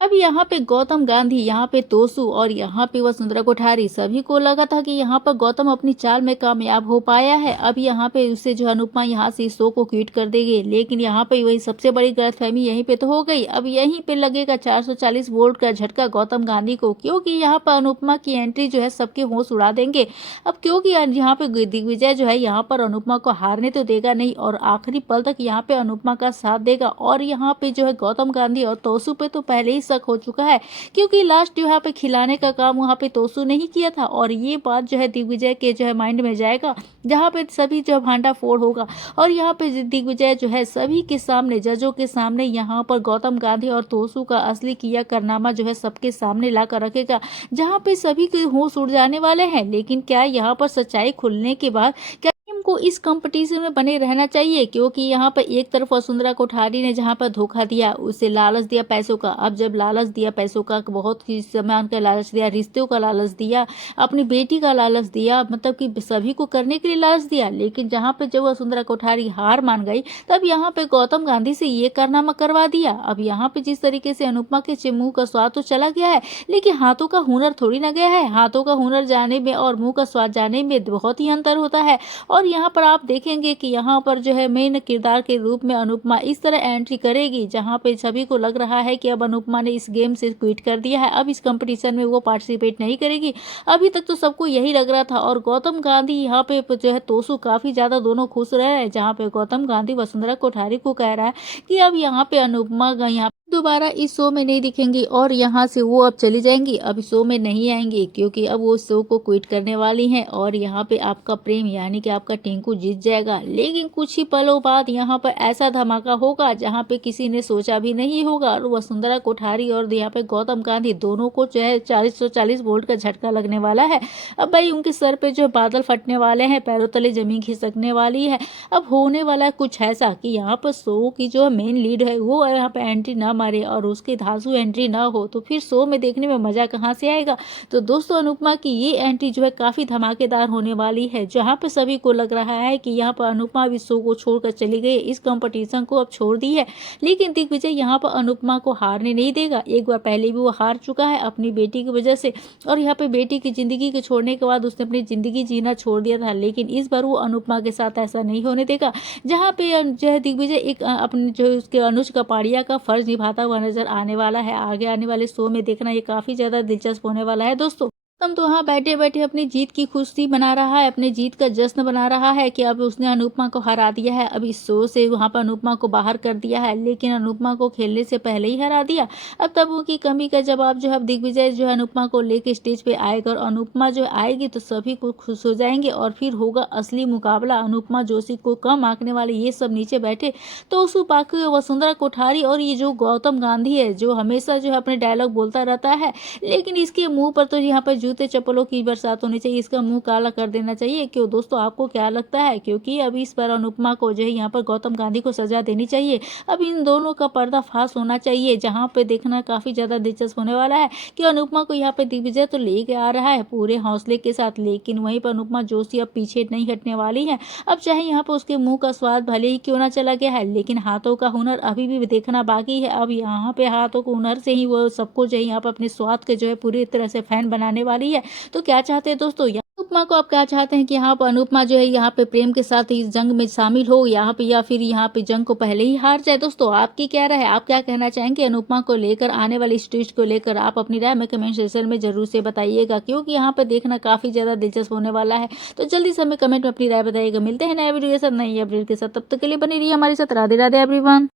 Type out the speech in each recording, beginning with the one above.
अब यहाँ पे गौतम गांधी, यहाँ पे तोसू और यहाँ पे वसुंधरा कोठारी, सभी को लगा था कि यहाँ पर गौतम अपनी चाल में कामयाब हो पाया है। अब यहाँ पे उससे जो अनुपमा यहाँ से इस शो को क्विट कर देगी, लेकिन यहाँ पे वही सबसे बड़ी गलतफहमी यहीं पे तो हो गई। अब यहीं पे लगेगा 440 वोल्ट का झटका गौतम गांधी को, क्योंकि यहाँ पर अनुपमा की एंट्री जो है सबके होश उड़ा देंगे। अब क्योंकि यहाँ पे दिग्विजय जो है यहाँ पर अनुपमा को हारने तो देगा नहीं और आखिरी पल तक यहाँ पे अनुपमा का साथ देगा। और यहाँ पे जो है गौतम गांधी और तोसू पे तो पहले ही शक हो चुका है, क्योंकि लास्ट यहाँ पे खिलाने का काम वहाँ पे तोसू ने ही किया था। और ये बात जो है दिग्विजय के जो है माइंड में जाएगा, जहाँ पे सभी जो भांडा फोड़ होगा। और यहाँ पे दिग्विजय जो है सभी के सामने, जजों के सामने, यहाँ पर गौतम गांधी और तोसू का असली किया कारनामा जो है सबके सामने ला कर रखेगा, जहाँ पे सभी के होश उड़ जाने वाले हैं। लेकिन क्या यहाँ पर सच्चाई खुलने के बाद क्या को इस कंपटीशन में बने रहना चाहिए? क्योंकि यहाँ पर एक तरफ वसुंधरा कोठारी ने जहाँ पर धोखा दिया, उसे लालच दिया पैसों का। अब जब लालच दिया पैसों का, बहुत ही सामान का लालच दिया, रिश्तों का लालच दिया, अपनी बेटी का लालच दिया, मतलब कि सभी को करने के लिए लालच दिया। लेकिन जहाँ पे जब वसुंधरा कोठारी हार मान गई, तब यहाँ पे गौतम गांधी से ये कारनामा करवा दिया। अब यहाँ पे जिस तरीके से अनुपमा के मुंह का स्वाद तो चला गया है, लेकिन हाथों का हुनर थोड़ी ना गया है। हाथों का हुनर जाने में और मुंह का स्वाद जाने में बहुत ही अंतर होता है। और यहाँ पर आप देखेंगे कि यहाँ पर जो है मेन किरदार के रूप में अनुपमा इस तरह एंट्री करेगी, जहाँ पे सभी को लग रहा है कि अब अनुपमा ने इस गेम से क्विट कर दिया है, अब इस कंपटीशन में वो पार्टिसिपेट नहीं करेगी। अभी तक तो सबको यही लग रहा था। और गौतम गांधी यहाँ पे जो है तोसू काफी ज्यादा दोनों खुश रहे हैं, जहाँ पे गौतम गांधी वसुंधरा कोठारी को कह रहा है कि अब यहाँ पे अनुपमा यहाँ दोबारा इस शो में नहीं दिखेंगी और यहाँ से वो अब चली जाएंगी, अब इस शो में नहीं आएंगी, क्योंकि अब वो शो को क्विट करने वाली हैं। और यहाँ पे आपका प्रेम यानी कि आपका टिंकू जीत जाएगा। लेकिन कुछ ही पलों बाद यहाँ पर ऐसा धमाका होगा जहाँ पे किसी ने सोचा भी नहीं होगा, और वसुंधरा कोठारी और यहाँ पे गौतम गांधी दोनों को जो है 440 वोल्ट का झटका लगने वाला है। अब भाई उनके सर पे जो बादल फटने वाले हैं, पैरों तले जमीन खिसकने वाली है। अब होने वाला है कुछ ऐसा कि यहाँ पर शो की जो मेन लीड है वो यहाँ पे एंट्री ना मारे और उसकी धांसू एंट्री ना हो, तो फिर शो में देखने में मजा कहाँ से आएगा। तो दोस्तों अनुपमा की ये एंट्री जो है काफी धमाकेदार होने वाली है, जहाँ पे सभी को लग रहा है कि यहाँ पर अनुपमा भी शो को छोड़कर चली गई, इस कंपटीशन को अब छोड़ दी है। लेकिन दिग्विजय यहाँ पर अनुपमा को हारने नहीं देगा। एक बार पहले भी वो हार चुका है अपनी बेटी की वजह से, और यहाँ पे बेटी की जिंदगी के छोड़ने के बाद उसने अपनी जिंदगी जीना छोड़ दिया था। लेकिन इस बार वो अनुपमा के साथ ऐसा नहीं होने देगा, जहाँ पे जो है दिग्विजय एक अपने जो उसके अनुज कपाड़िया का फर्ज निभाता हुआ नजर आने वाला है। आगे आने वाले शो में देखना ये काफी ज्यादा दिलचस्प होने वाला है दोस्तों। हम तो वहाँ बैठे बैठे अपनी जीत की खुशी मना रहा है, अपनी जीत का जश्न बना रहा है कि अब उसने अनुपमा को हरा दिया है, अब इस शो से वहाँ पर अनुपमा को बाहर कर दिया है। लेकिन अनुपमा को खेलने से पहले ही हरा दिया। अब तब उनकी कमी का जवाब जो है दिग्विजय जो है अनुपमा को लेके स्टेज पे आएगा, और अनुपमा जो आएगी तो सभी को खुश हो जाएंगे, और फिर होगा असली मुकाबला। अनुपमा जोशी को कम आंकने वाले ये सब नीचे बैठे तो उसू पाकू, वसुंधरा कोठारी और ये जो गौतम गांधी है, जो हमेशा जो है अपने डायलॉग बोलता रहता है, लेकिन इसके मुंह पर तो यहाँ पर जूते चप्पलों की बरसात होनी चाहिए, इसका मुंह काला कर देना चाहिए। क्यों दोस्तों, आपको क्या लगता है? क्योंकि अभी इस पर अनुपमा को जो है यहाँ पर गौतम गांधी को सजा देनी चाहिए। अब इन दोनों का पर्दाफाश होना चाहिए, जहाँ पे देखना काफी ज्यादा दिलचस्प होने वाला है कि अनुपमा को यहाँ पे दिग्विजय तो लेके आ रहा है पूरे हौसले के साथ, लेकिन वहीं पर अनुपमा जोशी अब पीछे नहीं हटने वाली है। अब चाहे यहाँ पर उसके मुंह का स्वाद भले ही क्यों ना चला गया है, लेकिन हाथों का हुनर अभी भी देखना बाकी है। अब यहाँ पे हाथों के हुनर से ही वो सबको जो है यहाँ पर अपने स्वाद के जो है पूरी तरह से फैन बनाने वाली है। तो क्या चाहते हैं दोस्तों, अनुपमा को आप क्या चाहते हैं कि यहाँ पर अनुपमा जो है यहाँ पे प्रेम के साथ इस जंग में शामिल हो यहाँ पे, या फिर यहाँ पे जंग को पहले ही हार जाए? दोस्तों आपकी क्या राय है, आप क्या कहना चाहेंगे अनुपमा को लेकर, आने वाली इस ट्विस्ट को लेकर? आप अपनी राय में कमेंट सेक्शन में जरूर से बताइएगा, क्योंकि यहाँ पे देखना काफी ज्यादा दिलचस्प होने वाला है। तो जल्दी से हमें कमेंट में अपनी राय बताइएगा। मिलते हैं नए वीडियो के साथ, नई अपडेट के साथ, तब तक के लिए बनी रहिए हमारे साथ। राधे राधे एवरीवन।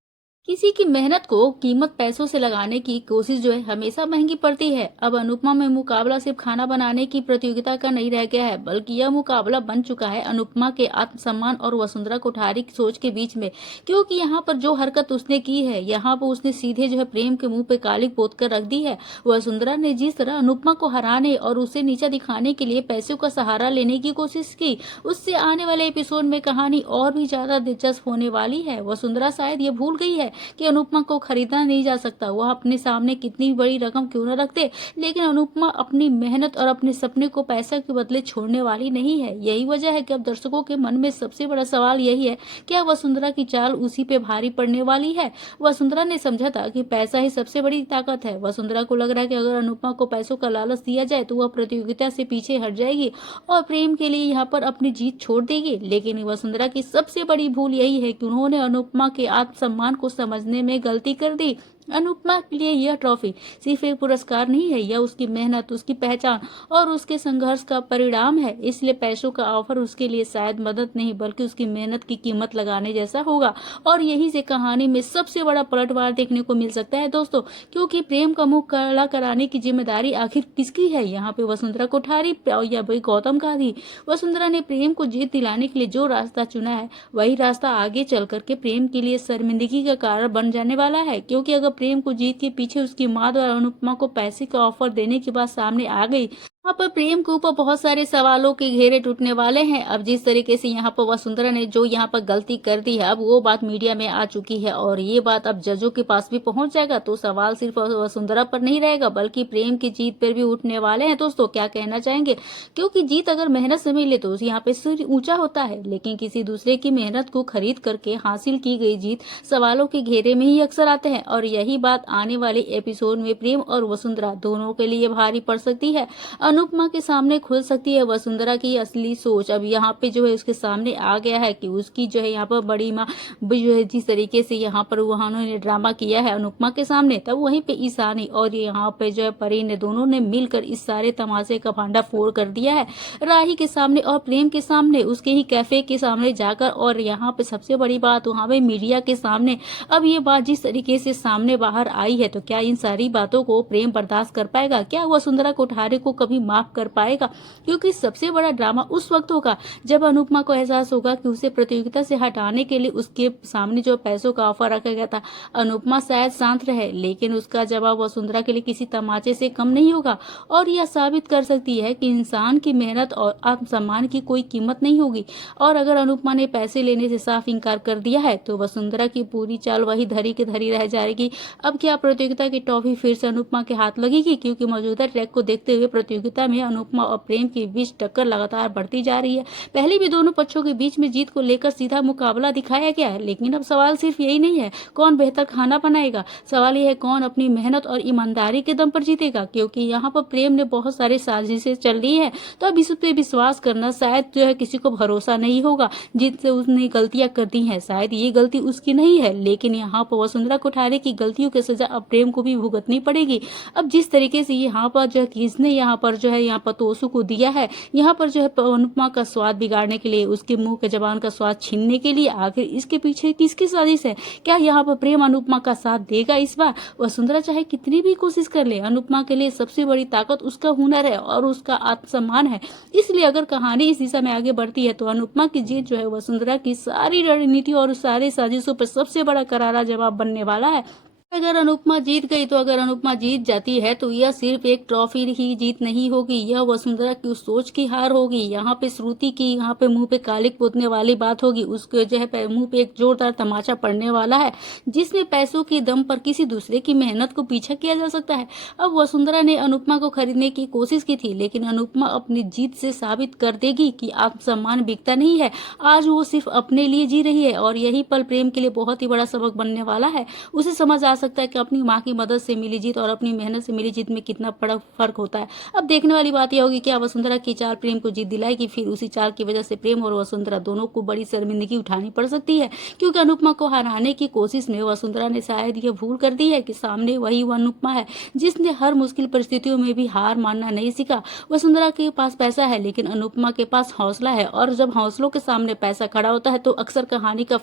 किसी की मेहनत को कीमत पैसों से लगाने की कोशिश जो है हमेशा महंगी पड़ती है। अब अनुपमा में मुकाबला सिर्फ खाना बनाने की प्रतियोगिता का नहीं रह गया है, बल्कि यह मुकाबला बन चुका है अनुपमा के आत्मसम्मान और वसुंधरा कोठारी की सोच के बीच में। क्योंकि यहाँ पर जो हरकत उसने की है, यहाँ पर उसने सीधे जो है प्रेम के मुंह पे काली पोत कर रख दी है। वसुंधरा ने जिस तरह अनुपमा को हराने और उसे नीचा दिखाने के लिए पैसों का सहारा लेने की कोशिश की, उससे आने वाले एपिसोड में कहानी और भी ज्यादा दिलचस्प होने वाली है। वसुंधरा शायद ये भूल गई है कि अनुपमा को खरीदा नहीं जा सकता, वह अपने सामने कितनी बड़ी रकम क्यों न रखते, लेकिन अनुपमा अपनी मेहनत और अपने सपने को पैसा के बदले छोड़ने वाली नहीं है। यही वजह है कि अब दर्शकों के मन में सबसे बड़ा सवाल यही है, क्या वसुंधरा की चाल उसी पे भारी पड़ने वाली है। वसुंधरा ने समझा था कि पैसा ही सबसे बड़ी ताकत है। वसुंधरा को लग रहा है कि अगर अनुपमा को पैसों का लालच दिया जाए तो वह प्रतियोगिता से पीछे हट जाएगी और प्रेम के लिए यहाँ पर अपनी जीत छोड़ देगी। लेकिन वसुंधरा की सबसे बड़ी भूल यही है कि उन्होंने अनुपमा के आत्मसम्मान को समझने में गलती कर दी। अनुपमा के लिए यह ट्रॉफी सिर्फ एक पुरस्कार नहीं है, यह उसकी मेहनत, उसकी पहचान और उसके संघर्ष का परिणाम है। इसलिए पैसों का ऑफर उसके लिए शायद मदद नहीं बल्कि उसकी मेहनत की कीमत लगाने जैसा होगा। और यही से कहानी में सबसे बड़ा पलटवार देखने को मिल सकता है दोस्तों, क्योंकि प्रेम का मुंह काला कराने की जिम्मेदारी आखिर किसकी है। यहाँ पे वसुंधरा कोठारी या भाई गौतम का थी। वसुंधरा ने प्रेम को जीत दिलाने के लिए जो रास्ता चुना है वही रास्ता आगे चल करके प्रेम के लिए शर्मिंदगी का कारण बन जाने वाला है, क्योंकि अगर प्रेम को जीत के पीछे उसकी मां द्वारा अनुपमा को पैसे का ऑफर देने की बात सामने आ गई, यहाँ पर प्रेम के ऊपर बहुत सारे सवालों के घेरे टूटने वाले हैं। अब जिस तरीके से यहाँ पर वसुंधरा ने जो यहाँ पर गलती कर दी है, अब वो बात मीडिया में आ चुकी है और ये बात अब जजों के पास भी पहुंच जाएगा, तो सवाल सिर्फ वसुंधरा पर नहीं रहेगा बल्कि प्रेम की जीत पर भी उठने वाले हैं। दोस्तों क्या कहना चाहेंगे, क्योंकि जीत अगर मेहनत से मिले तो यहाँ पे सिर ऊंचा होता है, लेकिन किसी दूसरे की मेहनत को खरीद करके हासिल की गई जीत सवालों के घेरे में ही अक्सर आते हैं। और यही बात आने वाले एपिसोड में प्रेम और वसुंधरा दोनों के लिए भारी पड़ सकती है। अनुपमा के सामने खुल सकती है वसुंधरा की असली सोच। अब यहाँ पे जो है उसके सामने आ गया है कि उसकी जो है यहाँ पर बड़ी माँ जो है जिस तरीके से यहाँ पर उन्होंने ड्रामा किया है अनुपमा के सामने, तब वहीं पे ईशानी और यहाँ पे जो है परी ने दोनों ने मिलकर इस सारे तमाशे का भांडा फोड़ कर दिया है राही के सामने और प्रेम के सामने, उसके ही कैफे के सामने जाकर। और यहाँ पे सबसे बड़ी बात वहाँ पे मीडिया के सामने अब ये बात जिस तरीके से सामने बाहर आई है, तो क्या इन सारी बातों को प्रेम बर्दाश्त कर पाएगा, क्या वसुंधरा कोठारी को कभी माफ कर पाएगा। क्योंकि सबसे बड़ा ड्रामा उस वक्त होगा जब अनुपमा को एहसास होगा कि उसे प्रतियोगिता से हटाने के लिए उसके सामने जो पैसों का ऑफर रखा गया था, अनुपमा शायद शांत रहे लेकिन उसका जवाब वसुंधरा के लिए किसी तमाचे से कम नहीं होगा। और यह साबित कर सकती है कि इंसान की मेहनत और आत्मसम्मान की कोई कीमत नहीं होगी। और अगर अनुपमा ने पैसे लेने से साफ इंकार कर दिया है तो वसुंधरा की पूरी चाल वही धरी की धरी रह जाएगी। अब क्या प्रतियोगिता की ट्रॉफी फिर से अनुपमा के हाथ लगेगी, क्योंकि मौजूदा ट्रैक को देखते हुए प्रतियोगिता में अनुपमा और प्रेम के बीच टक्कर लगातार बढ़ती जा रही है। पहले भी दोनों पक्षों के बीच में जीत को लेकर सीधा मुकाबला दिखाया गया है, लेकिन अब सवाल सिर्फ यही नहीं है कौन बेहतर खाना बनाएगा, सवाल यह है कौन अपनी मेहनत और ईमानदारी के दम पर जीतेगा। क्योंकि यहाँ पर प्रेम ने बहुत सारी साजिशें चल रही है, तो अब इस पे विश्वास करना शायद जो है किसी को भरोसा नहीं होगा। जिनसे उसने गलतियां कर दी है शायद ये गलती उसकी नहीं है, लेकिन यहाँ पर वसुंधरा कोठारी की गलतियों की सजा अब प्रेम को भी भुगतनी पड़ेगी। अब जिस तरीके से यहाँ पर जो है किसने यहाँ पर जो है यहाँ पर तोसू को दिया है, यहाँ पर जो है अनुपमा का स्वाद बिगाड़ने के लिए, उसके मुंह के जबान का स्वाद छीनने के लिए, आखिर इसके पीछे किसकी साजिश है। क्या यहाँ पर प्रेम अनुपमा का साथ देगा इस बार। वसुंधरा चाहे कितनी भी कोशिश कर ले, अनुपमा के लिए सबसे बड़ी ताकत उसका हुनर है और उसका आत्मसम्मान है। इसलिए अगर कहानी इस दिशा में आगे बढ़ती है तो अनुपमा की जीत जो है वसुंधरा की सारी रणनीति और सारे साजिशों पर सबसे बड़ा करारा जवाब बनने वाला है। अगर अनुपमा जीत गई तो अगर अनुपमा जीत जाती है तो यह सिर्फ एक ट्रॉफी ही जीत नहीं होगी, यह वसुंधरा की उस सोच की हार होगी। यहाँ पे श्रुति की यहाँ पे मुंह पे कालिक पोतने वाली बात होगी, उसके जो है मुंह पे एक जोरदार तमाचा पड़ने वाला है जिसमें पैसों के दम पर किसी दूसरे की मेहनत को पीछा किया जा सकता है। अब वसुंधरा ने अनुपमा को खरीदने की कोशिश की थी, लेकिन अनुपमा अपनी जीत से साबित कर देगी कि आत्मसम्मान बिकता नहीं है। आज वो सिर्फ अपने लिए जी रही है और यही पल प्रेम के लिए बहुत ही बड़ा सबक बनने वाला है। उसे समझ आ सकता है कि अपनी मां की मदद से मिली जीत और अपनी मेहनत से मिली जीत में कितना बड़ा फर्क होता है। अब देखने वाली बात यह होगी कि वसुंधरा की चाल प्रेम को जीत दिलाएगी, फिर उसी चाल की वजह से प्रेम और वसुंधरा दोनों को बड़ी शर्मिंदगी उठानी पड़ सकती है। क्योंकि अनुपमा को हराने की कोशिश में वसुंधरा ने शायद यह भूल कर दी है कि सामने वही अनुपमा है जिसने हर मुश्किल परिस्थितियों में भी हार मानना नहीं सीखा। वसुंधरा के पास पैसा है लेकिन अनुपमा के पास हौसला है, और जब हौसलों के सामने पैसा खड़ा होता है तो अक्सर कहानी का